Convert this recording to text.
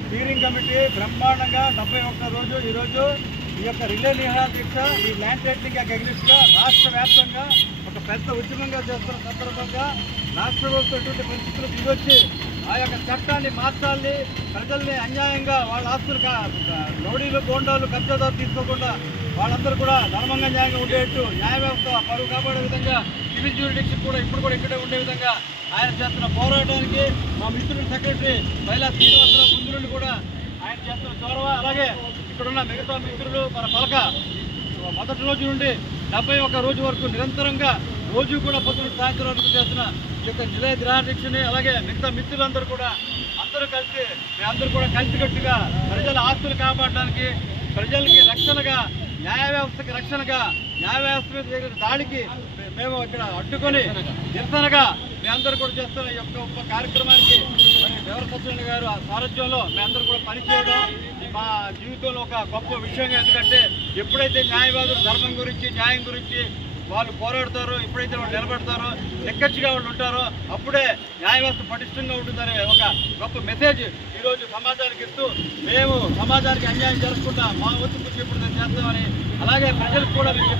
Steering committee బ్రహ్మాండంగా డెబ్బై ఒక్క రోజు ఈరోజు ఈ యొక్క రిలే నిహార దీక్ష ఈ ల్యాండ్ టైటిలింగ్ అగ్నిస్ట్గా రాష్ట్ర వ్యాప్తంగా ఒక పెద్ద ఉద్యమంగా చేస్తున్న సందర్భంగా రాష్ట్ర ప్రభుత్వం ఎటువంటి పరిస్థితులు దిగొచ్చి ఆ యొక్క చట్టాన్ని మార్చాలి ప్రజల్ని అన్యాయంగా వాళ్ళ ఆస్తులు రౌడీలు గోండాలు కబ్జాదారు తీసుకోకుండా వాళ్ళందరూ కూడా ధర్మంగా న్యాయంగా ఉండేట్టు న్యాయ వ్యవస్థ పరువు కాపాడే విధంగా సివిల్ జ్యూరిడిక్షన్ కూడా ఇప్పుడు కూడా ఇక్కడే ఉండే విధంగా ఆయన చేస్తున్న పోరాటానికి మా మిత్రుడు సెక్రటరీ మహిళా శ్రీనివాసరావు ముందు కూడా ఆయన చేస్తున్న చొరవ. అలాగే ఇక్కడున్న మిగతా మిత్రులు మన పలక మొదటి రోజు నుండి డెబ్బై ఒక రోజు వరకు నిరంతరంగా రోజు కూడా పొద్దున సాయంత్రం వరకు చేస్తున్న యొక్క నిలయ గ్రహాన్ని అలాగే మిగతా మిత్రులందరూ కూడా అందరూ కలిసి మేమందరూ కూడా కలిసికట్టుగా ప్రజల ఆస్తులు కాపాడడానికి ప్రజలకి రక్షణగా న్యాయ వ్యవస్థకి రక్షణగా న్యాయ వ్యవస్థ మీద జరిగిన దాడికి మేము ఇక్కడ అడ్డుకొని నిరసనగా అందరు కూడా చేస్తున్న ఈ యొక్క ఉప కార్యక్రమానికి దేవర సత్యనారాయణ గారు ఆ సారథ్యంలో మేమందరూ కూడా పనిచేయడం మా జీవితంలో ఒక గొప్ప విషయంగా. ఎందుకంటే ఎప్పుడైతే న్యాయవాదులు ధర్మం గురించి న్యాయం గురించి వాళ్ళు పోరాడతారో ఎప్పుడైతే వాళ్ళు నిలబడతారో ఎక్కచ్చిగా వాళ్ళు ఉంటారో అప్పుడే న్యాయ వ్యవస్థ పటిష్టంగా ఉంటుందనే ఒక గొప్ప మెసేజ్ ఈరోజు సమాజానికి ఇస్తూ మేము సమాజానికి అన్యాయం జరగకుండా మా వంతు కృషి ఇప్పుడు చేస్తామని అలాగే ప్రజలకు కూడా మేము